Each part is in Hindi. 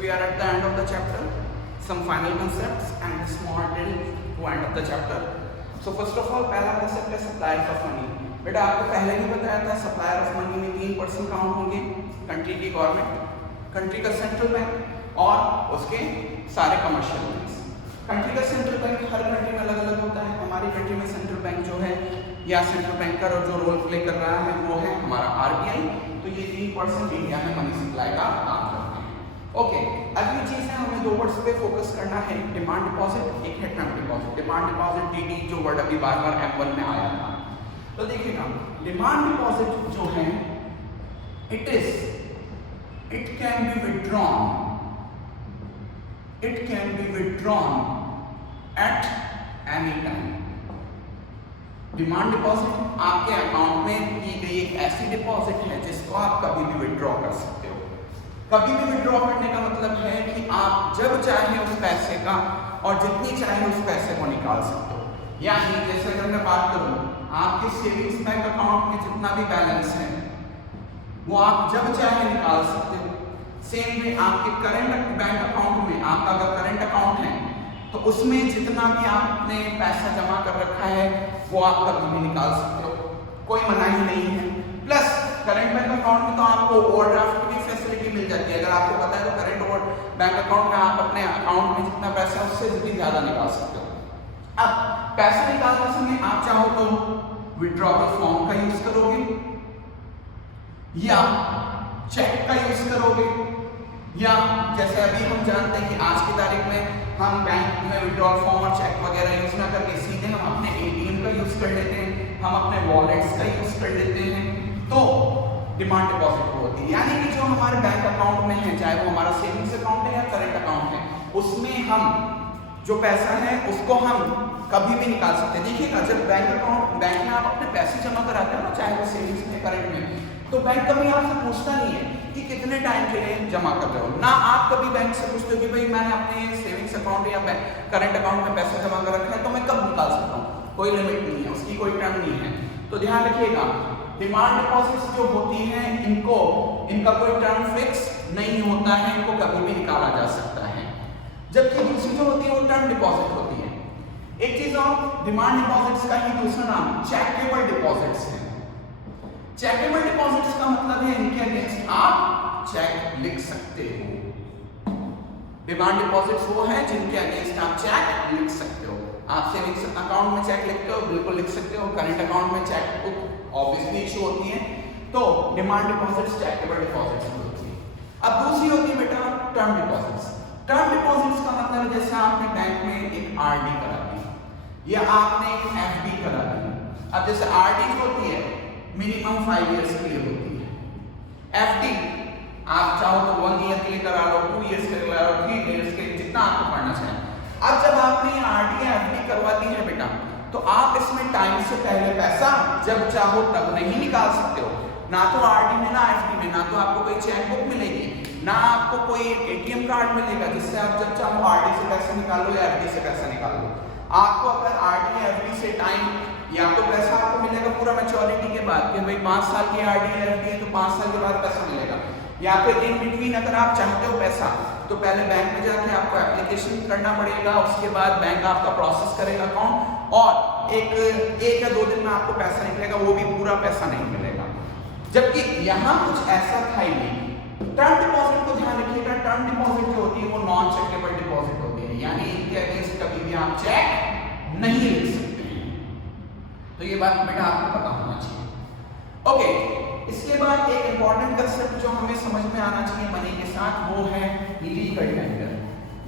we are at the end of the chapter. Some final concepts and small till to end of the chapter. So first of all, पहला concept है suppliers of money. बेटा आपको पहले ही बताया था supplier of money में 3% काउंट होंगे, कंट्री की गवर्नमेंट, कंट्री का सेंट्रल बैंक और उसके सारे कमर्शियल बैंक्स। कंट्री का सेंट्रल बैंक हर कंट्री में अलग अलग होता है। हमारी कंट्री में सेंट्रल बैंक जो है या सेंट्रल बैंकर और जो रोल प्ले कर रहा है वो है हमारा आरबीआई। तो ये 3% इंडिया में मनी सप्लाई का काम करते हैं। ओके, अगली चीज है हमें दो वर्ड्स पे फोकस करना है, डिमांड डिपॉजिट, एक है term deposit. Demand deposit DD जो वर्ड अभी बार बार M1 में आया था। तो देखिएगा डिमांड डिपॉजिट जो है it can be withdrawn at any time. Demand deposit आपके अकाउंट में की गई एक ऐसी डिपॉजिट है जिसको आप कभी भी विड्रॉ कर सकते हो। कभी भी विड्रॉ करने का मतलब है कि आप जब चाहे उस पैसे का और जितनी चाहे उस पैसे को निकाल सकते हो। यानी जैसे अगर मैं बात करूं, आपके सेविंग्स बैंक अकाउंट में जितना भी बैलेंस है वो आप जब चाहे निकाल सकते हो। सेम वे आपके करंट बैंक अकाउंट में, आपका अगर करंट अकाउंट है तो उसमें जितना भी आपने पैसा जमा कर रखा है वो आप कभी भी निकाल सकते हो, कोई मनाही नहीं है। प्लस करंट बैंक अकाउंट में तो आपको ओवरड्राफ्ट की फैसिलिटी मिल जाती है। अगर आपको पता है तो करंट बैंक अकाउंट में आप अपने अकाउंट में जितना पैसा है उससे जितनी ज्यादा निकाल सकते हो। अब पैसा निकालते समय आप चाहो तो विड्रॉवल फॉर्म का यूज करोगे या चेक का यूज करोगे, या जैसे अभी हम जानते हैं कि आज की तारीख में हम बैंक में विड्रॉल फॉर्म और चेक वगैरह यूज ना करके सीधे हम अपने एटीएम का यूज कर लेते हैं, हम अपने वॉलेट्स का यूज कर लेते हैं। तो डिमांड डिपॉजिट होती है, यानी कि जो हमारे बैंक अकाउंट में है, चाहे वो हमारा सेविंग्स अकाउंट है या करंट अकाउंट है, उसमें हम जो पैसा है उसको हम कभी भी निकाल सकते हैं। देखिएगा जब बैंक में आप अपने पैसे जमा कराते हो ना, चाहे वो सेविंग्स में करंट में, तो बैंक कभी आपसे पूछता नहीं है कि कितने टाइम के लिए जमा कर रहे हो। ना आप कभी बैंक से पूछते हो कि भाई मैंने अपने सेविंग्स अकाउंट या करंट अकाउंट में पैसा जमा कर रखा है तो मैं कब निकाल सकता हूँ, कोई लिमिट नहीं है, उसकी कोई टर्म नहीं है। तो ध्यान रखिएगा डिमांड डिपॉजिट्स जो होती हैं इनका कोई टर्म फिक्स नहीं होता है, इनको कभी भी निकाला जा सकता है। जबकि दूसरी जो होती है वो टर्म डिपॉजिट होती है। एक चीज और, डिमांड डिपॉजिट्स का ही दूसरा नाम चेकेबल डिपॉजिट्स है। चेकेबल डिपॉजिट्स का मतलब है इनके अगेंस्ट आप चेक लिख सकते हो। डिमांड डिपॉजिट्स वो है जिनके अगेंस्ट आप चेक लिख सकते हो। आप सेविंग्स अकाउंट में चेक लिखते हो, बिल्कुल लिख सकते हो। करंट अकाउंट में चेक बुक ऑब्वियसली इशू होती है। तो डिमांड डिपॉजिट्स चेकेबल डिपॉजिट्स होती है। अब दूसरी होती है बेटा टर्म डिपॉजिट्स। टर्म डिपॉजिट्स का मतलब जैसे आपने बैंक में एक आरडी करा दी या आपने एक एफडी करा दी। अब जैसे आरडी होती है मिनिमम 5 इयर्स के लिए होती है। एफडी आप चाहो तो 1 ईयर के लिए करा लो, 2 इयर्स के लिए करा लो, 3 इयर्स के लिए, जितना आपको करना चाहे। अब जब आपने आरडी या एफडी करवा दी है बेटा, तो आप इसमें टाइम से पहले पैसा जब चाहो तब नहीं निकाल सकते हो। ना तो आरडी में ना एफडी में, ना तो आपको कोई चेक बुक मिलेगी, ना आपको कोई एटीएम कार्ड मिलेगा जिससे आप जब चाहो आरडी से पैसा निकाल लो या एफडी से पैसा निकाल लो। आपको अगर आरडी या एफडी से टाइम, या तो पैसा आपको मिलेगा पूरा मैच्योरिटी के बाद कि भाई 5 साल की आरडी या एफडी है तो 5 साल के बाद पैसा मिलेगा, या फिर इन बिटवीन अगर आप चाहते हो पैसा तो पहले बैंक में जाके आपको एप्लीकेशन करना पड़ेगा, उसके बाद बैंक आपका प्रोसेस करेगा अकाउंट और एक या 2 दिन में आपको पैसा निकलेगा, वो भी पूरा पैसा नहीं मिलेगा। जबकि यहाँ कुछ ऐसा था ही नहीं। टर्म डिपॉजिट को ध्यान रखिएगा, टर्म डिपॉजिट जो होती है वो नॉन चेकेबल डिपॉजिट होती है, यानी इनके अगेंस्ट कभी भी आप चेक नहीं लिख सकते हैं। तो ये बात बेटा आपको पता होना चाहिए। ओके, इसके बाद एक इंपॉर्टेंट कंसेप्ट जो हमें समझ में आना चाहिए मनी के साथ, वो है लीगल टेंडर।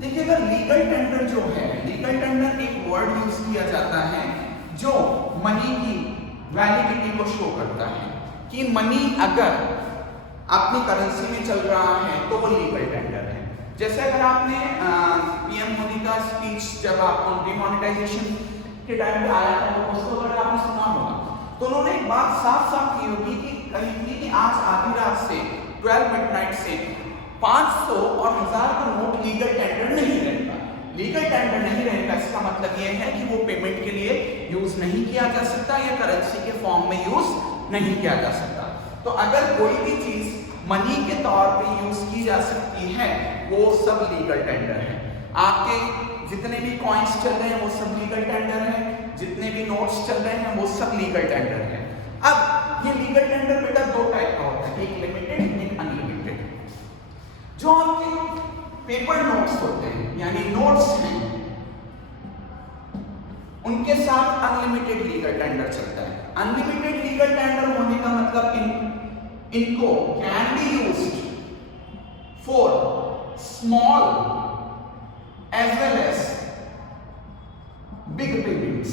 देखिए अगर लीगल टेंडर जो है, लीगल टेंडर एक वर्ड यूज किया जाता है जो मनी की वैलिडिटी को शो करता है कि मनी अगर अपनी करेंसी में चल रहा है तो वो लीगल टेंडर है। जैसे अगर आपने पीएम मोदी का स्पीच जब आपको डिमोनेटाइजेशन के टाइम पे आया था तो उसको अगर आपने सुना होगा तो उन्होंने एक बात साफ साफ की होगी कि कही थी कि आज आधी रात से 12 मिडनाइट से 500 और 1000 का नोट लीगल टेंडर नहीं रहेगा। लीगल टेंडर नहीं रहेगा इसका मतलब यह है कि वो पेमेंट के लिए यूज नहीं किया जा सकता या करेंसी के फॉर्म में यूज नहीं किया जा सकता। तो अगर कोई भी चीज मनी के तौर पे यूज की जा सकती है वो सब लीगल टेंडर है। आपके जितने भी कॉइन्स चल रहे हैं वो सब लीगल टेंडर है, जितने भी नोट्स चल रहे हैं वो सब लीगल टेंडर है। अब ये लीगल टेंडर बेटा दो टाइप का होता है, एक लिमिटेड एक अनलिमिटेड। जो आपके पेपर नोट्स होते हैं यानी नोट्स हैं, उनके साथ अनलिमिटेड लीगल टेंडर चलता है। अनलिमिटेड लीगल टेंडर होने का मतलब इनको can be used for small as well as big payments.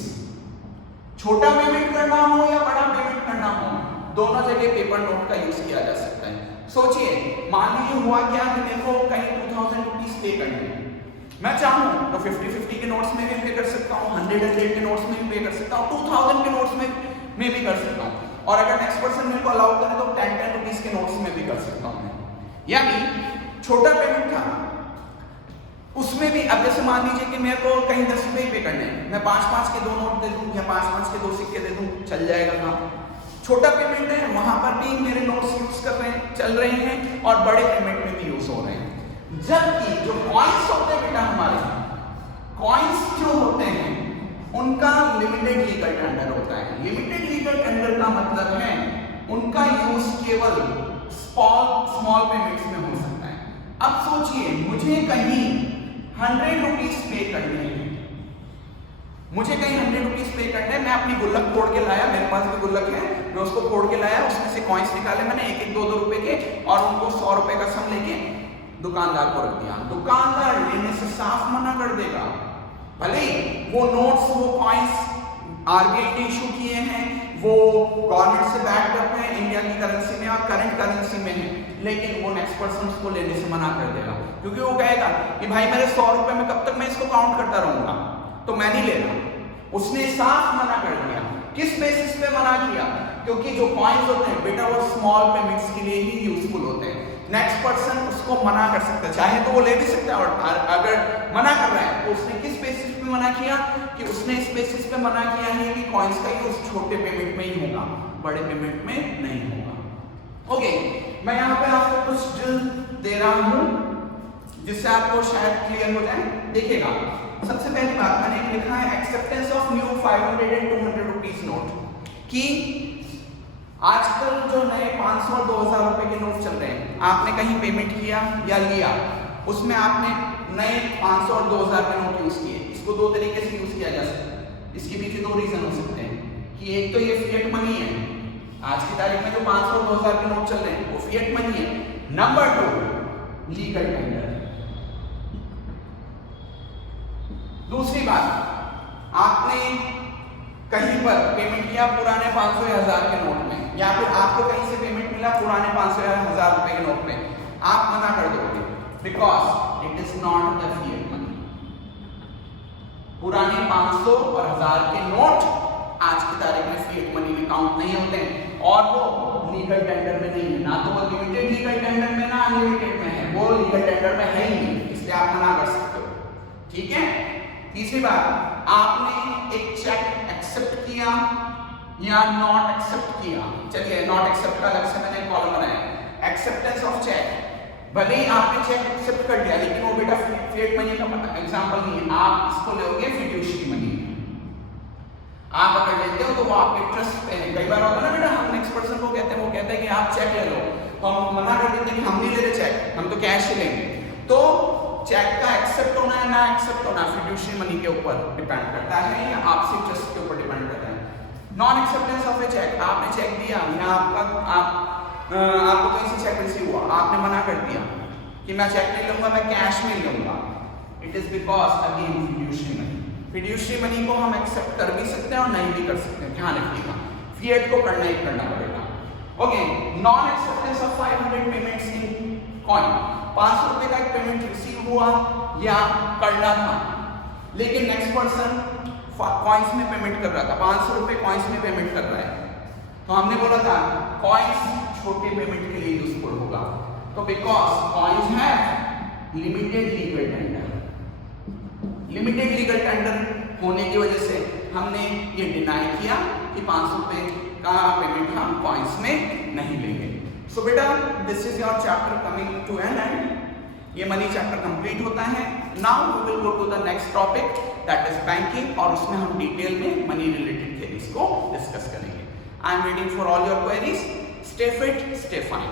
छोटा पेमेंट करना हो या बड़ा पेमेंट करना हो, दोनों जगह पेपर नोट का यूज किया जा सकता है। सोचिए, मान लीजिए हुआ क्या कि मेरे को कहीं 2000 रुपीज पे करने हैं, मैं चाहूँ तो 50-50 के नोट्स में भी पे कर सकता हूँ, 100 के नोट्स में भी पे कर सकता हूँ, 2000 के नोट्स में भी कर सकता हूँ, और अगर नेक्स्ट पर्सन मेरे को अलाउ करे तो 10 रुपीज के नोट्स में भी कर सकता हूँ। यानी छोटा पेमेंट था उसमें भी, अब जैसे मान लीजिए कि मेरे को कहीं 10 रुपए पे करने हैं, मैं 5-5 के 2 नोट दे दूं या 5-5 के 2 सिक्के दे दूं, चल जाएगा काम। छोटा पेमेंट है, वहां पर भी मेरे नोट्स यूज कर रहे हैं, चल रहे हैं, और बड़े पेमेंट में भी यूज हो रहे हैं। जबकि जो कॉइन्स होते हैं बेटा, हमारे कॉइन्स जो होते हैं उनका लिमिटेड लीगल टेंडर होता है। लिमिटेड लीगल टेंडर का मतलब है उनका यूज केवल स्मॉल पेमेंट्स में हो सकता है। अब सोचिए, मुझे कहीं 100 रुपीज पे करने हैं, मुझे कहीं 100 रुपीज पे करने हैं, मैं अपनी गुल्लक तोड़ के लाया, मेरे पास भी गुल्लक है, मैं उसको तोड़ के लाया, उसमें से कॉइन्स निकाले मैंने 1-1, 2-2 रुपए के, और उनको 100 रुपए का सम लेके दुकानदार को रख दिया। दुकानदार लेने से साफ मना कर देगा, भले वो नोट्स वो कॉइन्स आरबीआई ने इशू किए हैं, वो गवर्नमेंट से बैक्ड अप है, इंडिया की करेंसी में और करंट करेंसी में है, लेकिन वो नेक्स्ट पर्सन उसको लेने से मना कर देगा, क्योंकि वो कहेगा कि भाई मेरे 100 रुपए में कब तक मैं इसको काउंट करता रहूंगा, तो मैं नहीं लेना। उसने साफ मना कर दिया। किस बेसिस पे मना किया? क्योंकि जो कॉइन्स होते हैं बेटा वो स्मॉल पेमेंट्स के लिए ही यूजफुल होते हैं। नेक्स्ट पर्सन उसको मना कर सकता है, चाहे तो वो ले भी सकता है, और अगर मना कर रहा है तो उसने किस बेसिस पे मना किया कि उसने इस बेसिस पे मना किया है कि कॉइन्स का यूज छोटे पेमेंट में ही होगा, बड़े पेमेंट में नहीं होगा। ओके, मैं यहाँ पे आपको कुछ डिटेल दे रहा हूँ जिससे आपको शायद क्लियर हो जाए। देखिएगा, सबसे पहली बात मैंने लिखा है acceptance of new 500 and 200 rupees note, कि आजकल जो नए 500 और 2000 रुपए के नोट चल रहे हैं, आपने कहीं पेमेंट किया या लिया, उसमें आपने नए 500 और 2000 के नोट यूज किए। इसको दो तरीके से यूज किया जा सकता है, इसके पीछे दो रीजन हो सकते हैं कि एक तो ये फिएट मनी है, आज की तारीख में जो 500 और 2000 के नोट चल रहे हैं वो फिएट मनी है। Number 2 legal tender. दूसरी बात, आपने कहीं पर पेमेंट किया पुराने 500 या 1000 के नोट में, या फिर आपको कहीं से पेमेंट मिला पुराने 500 या 1000 रुपए के नोट में, आप मना कर दोगे because it is not the fiat money. पुराने 500 और 1000 के नोट आज की तारीख में फिएट मनी में काउंट नहीं होते हैं, और वो लीगल टेंडर में नहीं है, ना तो वो लिमिटेड लीगल टेंडर में ना अनलिमिटेड में है, वो लीगल टेंडर में है ही नहीं, इसलिए आप मना कर सकते हो। ठीक है। तीसरी बात, आपने एक चेक एक्सेप्ट किया या नॉट एक्सेप्ट किया। चलिए, नॉट एक्सेप्ट का अलग से मैंने कॉलम बनाया। एक्सेप्टेंस ऑफ चेक, भले ही आपने चेक एक्सेप्ट कर दिया, लेकिन वो बेटा फिएट मनी का एग्जांपल नहीं है, आप इसको लोगे फिड्यूशियरी मनी। आप अगर लेते हो तो वो आपके ट्रस्ट पे है। कई बार होता है ना बेटा, हम नेक्स्ट पर्सन को कहते हैं, वो कहता है कि आप चेक ले लो, तो हम मना कर देते हैं कि हम नहीं ले रहे चेक, हम तो कैश ही लेंगे। तो चेक का एक्सेप्ट होना है ना एक्सेप्ट होना फिड्यूशियरी मनी के ऊपर डिपेंड करता है या आपसे ट्रस्ट के ऊपर डिपेंड करता है। Non acceptance of a cheque, आपने चेक दिया या आपको कहीं से चेक रिसीव हुआ, आपने मना कर दिया कि मैं चेक नहीं लूंगा, मैं कैश में लूंगा। It is because again fiduciary money. Fiduciary money को हम एक्सेप्ट कर भी सकते हैं और नहीं भी कर सकते हैं, ध्यान रखिएगा, फिएट को करना ही करना पड़ेगा। Okay, non acceptance of 500 payments in coin, 500 रुपए का एक पेमेंट रिसीव हुआ या करना था, लेकिन नेक्स्ट पर्सन कॉइन्स में पेमेंट कर रहा था, 500 रुपए कॉइन्स में पेमेंट कर रहा है, तो हमने बोला था कॉइन्स छोटे पेमेंट के लिए यूजफुल होगा, तो बिकॉज कॉइन्स है limited legal tender, limited legal tender होने की वजह से हमने ये डिनाई किया कि 500 रुपए का पेमेंट हम कॉइन्स में नहीं लेंगे। सो बेटा, this is your chapter coming to an end. ये मनी चैप्टर कंप्लीट होता है। Now we will go to the next topic that is banking, और उसमें हम डिटेल में मनी रिलेटेड क्वेरीज को डिस्कस करेंगे। I am waiting for all your queries. Stay fit, stay fine.